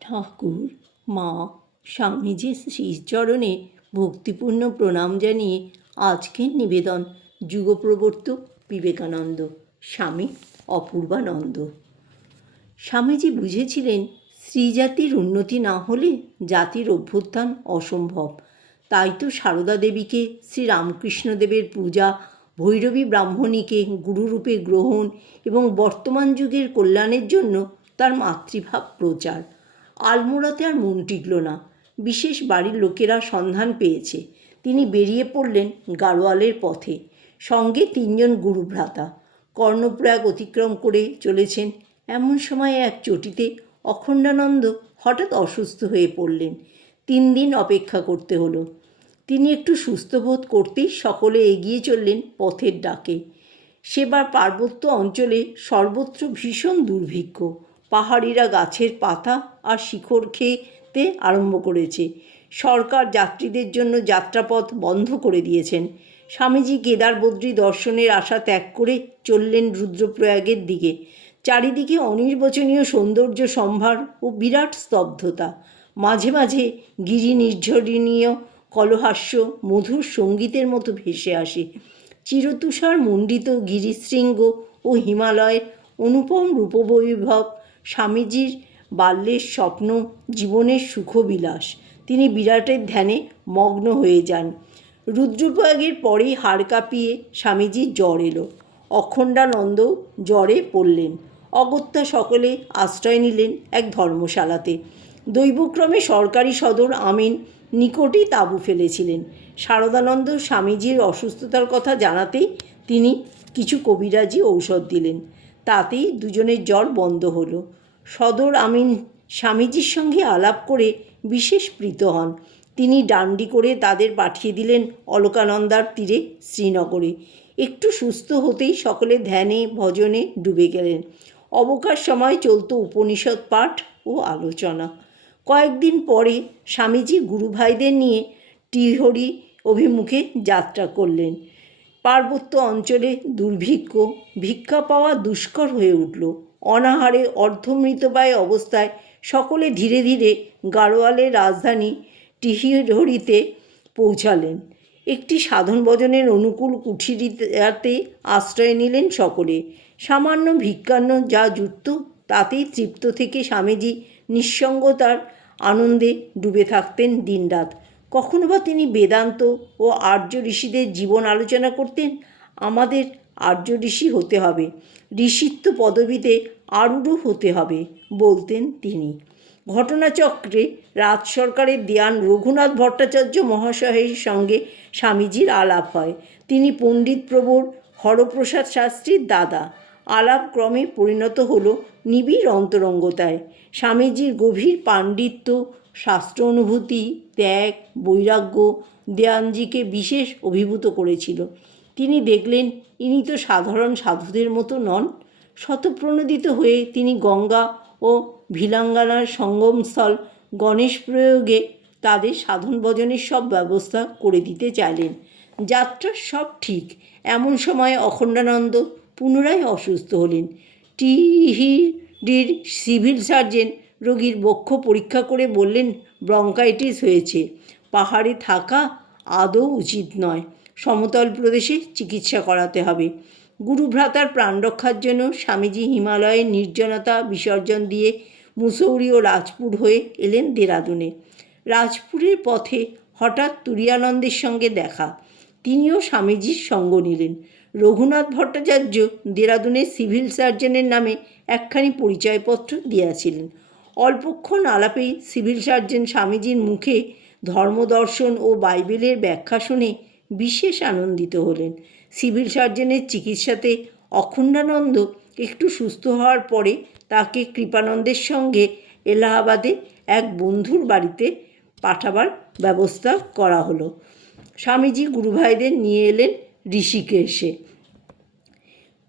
ঠাকুর, মা, স্বামীজির শ্রীচরণে ভক্তিপূর্ণ প্রণাম জানিয়ে আজকের নিবেদন যুগপ্রবর্তক বিবেকানন্দ, স্বামী অপূর্বানন্দ। স্বামীজি বুঝেছিলেন স্ত্রীজাতির উন্নতি না হলে জাতির অভ্যুত্থান অসম্ভব। তাই তো সারদা দেবীকে শ্রীরামকৃষ্ণদেবের পূজা, ভৈরবী ব্রাহ্মণীকে গুরুরূপে গ্রহণ এবং বর্তমান যুগের কল্যাণের জন্য তার মাতৃভাব প্রচার। আলমোড়াতে আর মন টিকল না। বিশেষ বাড়ির লোকেরা সন্ধান পেয়েছে। তিনি বেরিয়ে পড়লেন গাড়োয়ালের পথে। সঙ্গে 3 জন গুরুভ্রাতা। কর্ণপ্রয়াগ অতিক্রম করে চলেছেন। এমন সময় এক চটিতে অখণ্ডানন্দ হঠাৎ অসুস্থ হয়ে পড়লেন। 3 দিন অপেক্ষা করতে হলো। তিনি একটু সুস্থ বোধ করতেই সকলে এগিয়ে চললেন পথের ডাকে। সেবার পার্বত্য অঞ্চলে সর্বত্র ভীষণ দুর্ভিক্ষ। পাহাড়িরা গাছের পাতা আর শিকড় খেতে আরম্ভ করেছে। সরকার যাত্রীদের জন্য যাত্রাপথ বন্ধ করে দিয়েছেন। স্বামীজি কেদার বদ্রী দর্শনের আশা ত্যাগ করে চললেন রুদ্রপ্রয়াগের দিকে। চারিদিকে অনির্বচনীয় সৌন্দর্য সম্ভার ও বিরাট স্তব্ধতা। মাঝে মাঝে গিরি নির্ঝরণীয় কলহাস্য মধুর সঙ্গীতের মতো ভেসে আসে। চিরতুষার মণ্ডিত গিরিশৃঙ্গ ও হিমালয়ের অনুপম রূপবৈভব স্বামীজির বাল্যের স্বপ্ন, জীবনের সুখবিলাস। তিনি বিরাটের ধ্যানে মগ্ন হয়ে যান। রুদ্রপ্রয়াগের পরেই হাড় কাঁপিয়ে স্বামীজির জ্বর এলো। অখণ্ডানন্দ জ্বরে পড়লেন। অগত্যা সকলে আশ্রয় নিলেন এক ধর্মশালাতে। দৈবক্রমে সরকারি সদর আমিন নিকটেই তাঁবু ফেলেছিলেন। শারদানন্দ স্বামীজির অসুস্থতার কথা জানাতেই তিনি কিছু কবিরাজি ঔষধ দিলেন। তাতেই দুজনের জ্বর বন্ধ হলো। সদর আমিন স্বামীজির সঙ্গে আলাপ করে বিশেষ প্রীত হন। তিনি ডান্ডি করে তাদের পাঠিয়ে দিলেন অলকানন্দার তীরে শ্রীনগরে। একটু সুস্থ হতেই সকলে ধ্যানে ভজনে ডুবে গেলেন। অবকাশ সময় চলত উপনিষদ পাঠ ও আলোচনা। কয়েকদিন পরে স্বামীজি গুরুভাইদের নিয়ে টিহরি অভিমুখে যাত্রা করলেন। পার্বত্য অঞ্চলে দুর্ভিক্ষ, ভিক্ষা পাওয়া দুষ্কর হয়ে উঠল। অনাহারে অর্ধমৃতপ্রায় অবস্থায় সকলে ধীরে ধীরে গাড়োয়ালের রাজধানী টিহিরিতে পৌঁছালেন। একটি সাধন ভজনের অনুকূল কুঠিরিতে আশ্রয় নিলেন সকলে। সামান্য ভিক্ষান্ন যা জুটত তাতেই তৃপ্ত থেকে স্বামীজি নিঃসঙ্গতার আনন্দে ডুবে থাকতেন দিনরাত। কখনো বা তিনি বেদান্ত ও আর্য ঋষিদের জীবন আলোচনা করতেন। আমাদের আর্য ঋষি হতে হবে, ঋষিত্ব পদবীতে আরূঢ় হতে হবে বলতেন তিনি। ঘটনাচক্রে রাজ সরকারের দেওয়ান রঘুনাথ ভট্টাচার্য মহাশয়ের সঙ্গে স্বামীজির আলাপ হয়। তিনি পণ্ডিত প্রবর হরপ্রসাদ শাস্ত্রীর দাদা। আলাপ ক্রমে পরিণত হলো নিবিড় অন্তরঙ্গতায়। স্বামীজির গভীর পাণ্ডিত্য, শাস্ত্র অনুভূতি, ত্যাগ, বৈরাগ্য দেওয়ানজিকে বিশেষ অভিভূত করেছিল। তিনি দেখলেন ইনি তো সাধারণ সাধুদের মতো নন। শতপ্রণোদিত হয়ে তিনি গঙ্গা ও ভিলাঙ্গানার সঙ্গমস্থল গণেশ প্রয়োগে তাদের সাধন ভজনের সব ব্যবস্থা করে দিতে চাইলেন। যাত্রার সব ঠিক। এমন সময় অখণ্ডানন্দ পুনরায় অসুস্থ হলেন। টিহিরির সিভিল সার্জন রোগীর বক্ষ পরীক্ষা করে বললেন ব্রঙ্কাইটিস হয়েছে। পাহাড়ে থাকা আদৌ উচিত নয়। সমতল প্রদেশে চিকিৎসা করাতে হবে। গুরুভ্রাতার প্রাণ রক্ষার জন্য স্বামীজি হিমালয়ের নির্জনতা বিসর্জন দিয়ে মুসৌরি ও রাজপুর হয়ে এলেন দেরাদুনে। রাজপুরের পথে হঠাৎ তুরীয়ানন্দের সঙ্গে দেখা। তিনিও স্বামীজির সঙ্গ নিলেন। রঘুনাথ ভট্টাচার্য দেরাদুনের সিভিল সার্জনের নামে একখানি পরিচয়পত্র দিয়েছিলেন। অল্পক্ষণ আলাপেই সিভিল সার্জন স্বামীজির মুখে ধর্মদর্শন ও বাইবেলের ব্যাখ্যা শুনে বিশেষ আনন্দিত হলেন। সিভিল সার্জনের চিকিৎসাতে অখণ্ডানন্দ একটু সুস্থ হওয়ার পরে তাকে কৃপানন্দের সঙ্গে এলাহাবাদে এক বন্ধুর বাড়িতে পাঠাবার ব্যবস্থা করা হলো। স্বামীজি গুরুভাইদের নিয়ে এলেন ঋষিকেশে।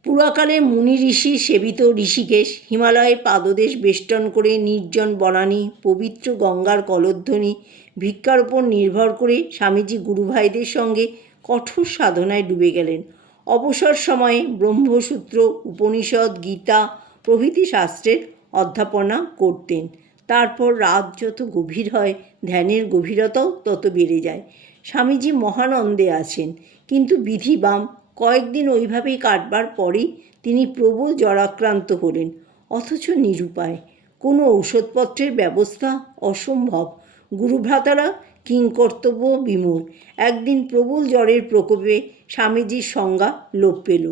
পুরাকালে মুনি ঋষি সেবিত ঋষিকেশ হিমালয়ের পাদদেশ বেষ্টন করে নির্জন বনানী, পবিত্র গঙ্গার কলধ্বনি, ভিক্ষার উপর নির্ভর করে স্বামীজি গুরুভাইদের সঙ্গে কঠোর সাধনায় ডুবে গেলেন। অবসর সময়ে ব্রহ্মসূত্র, উপনিষদ, গীতা প্রভৃতি শাস্ত্রের অধ্যাপনা করতেন। তারপর রাত যত গভীর হয় ধ্যানের গভীরতাও তত বেড়ে যায়। স্বামীজি মহানন্দে আছেন, কিন্তু বিধিবাম কয়েকদিন ওইভাবেই কাটবার পরেই তিনি প্রবল জ্বরাক্রান্ত হলেন, অথচ নিরুপায়। কোনো ঔষধপত্রের ব্যবস্থা অসম্ভব। গুরুভ্রাতারা কিংকর্তব্য বিমূঢ়। একদিন প্রবল জ্বরের প্রকোপে স্বামীজির সংজ্ঞা লোপ পেল।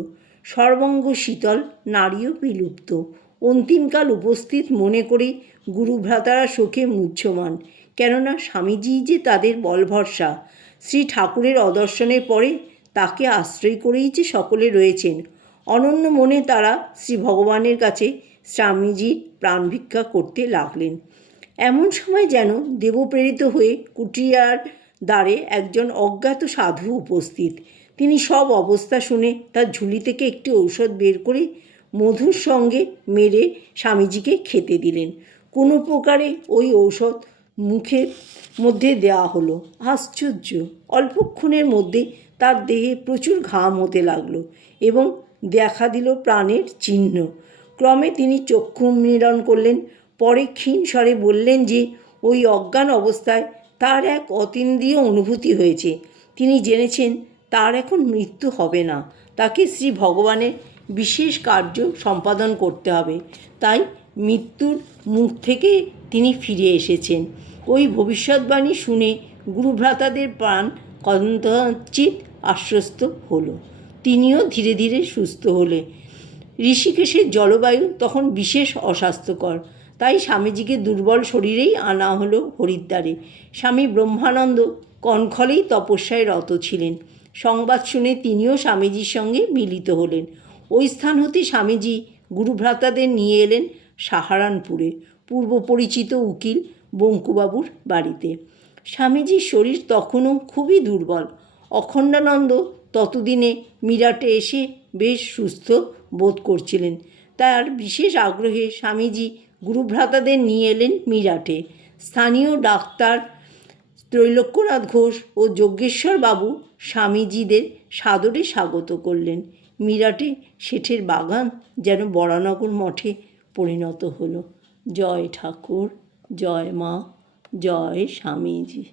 সর্বাঙ্গ শীতল, নারীও বিলুপ্ত। অন্তিমকাল উপস্থিত মনে করেই গুরুভ্রাতারা শোকে মূহ্যমান, কেননা স্বামীজিই যে তাদের বলভরসা। শ্রী ঠাকুরের অদর্শনের পরে তাকে আশ্রয় করেই যে সকলে রয়েছেন। অনন্য মনে তারা শ্রী ভগবানের কাছে স্বামীজির প্রাণ ভিক্ষা করতে লাগলেন। এমন সময় যেন দেবপ্রেরিত হয়ে কুটিয়ার দ্বারে একজন অজ্ঞাত সাধু উপস্থিত। তিনি সব অবস্থা শুনে তার ঝুলি থেকে একটি ঔষধ বের করে মধুর সঙ্গে মেরে স্বামীজিকে খেতে দিলেন। কোনো প্রকারে ওই ঔষধ মুখের মধ্যে দেওয়া হলো। আশ্চর্য! অল্পক্ষণের মধ্যে তার দেহে প্রচুর ঘাম হতে লাগলো এবং দেখা দিল প্রাণের চিহ্ন। ক্রমে তিনি চক্ষু উন্মীলন করলেন। পরে ক্ষীণ স্বরে বললেন যে ওই অজ্ঞান অবস্থায় তার এক অতীন্দ্রিয় অনুভূতি হয়েছে। তিনি জেনেছেন তার এখন মৃত্যু হবে না, তাকে শ্রী ভগবানের বিশেষ কার্য সম্পাদন করতে হবে। তাই মৃত্যুর মুখ থেকে তিনি ফিরে এসেছেন। ওই ভবিষ্যৎবাণী শুনে গুরুভ্রাতাদের প্রাণ কদাচিৎ আশ্বস্ত হলো। তিনিও ধীরে ধীরে সুস্থ হলেন। ঋষিকেশের জলবায়ু তখন বিশেষ অস্বাস্থ্যকর, তাই স্বামীজিকে দুর্বল শরীরেই আনা হলো হরিদ্বারে। স্বামী ব্রহ্মানন্দ কনখলেই তপস্যায় রত ছিলেন। সংবাদ শুনে তিনিও স্বামীজির সঙ্গে মিলিত হলেন। ওই স্থান হতে স্বামীজি গুরুভ্রাতাদের নিয়ে এলেন সাহারানপুরে, পূর্ব পরিচিত উকিল বঙ্কুবাবুর বাড়িতে। স্বামীজির শরীর তখনও খুবই দুর্বল। অখণ্ডানন্দ ততদিনে মিরাটে এসে বেশ সুস্থ বোধ করছিলেন। তার বিশেষ আগ্রহে স্বামীজি গুরুভ্রাতাদের নিয়ে এলেন মিরাটে। স্থানীয় ডাক্তার ত্রৈলোক্যনাথ ঘোষ ও যজ্ঞেশ্বর বাবু স্বামীজিদের সাদরে স্বাগত করলেন। মিরাটে শেঠের বাগান যেন বরানগর মঠে পরিণত হলো। জয় ঠাকুর, জয় মা, জয় স্বামীজি।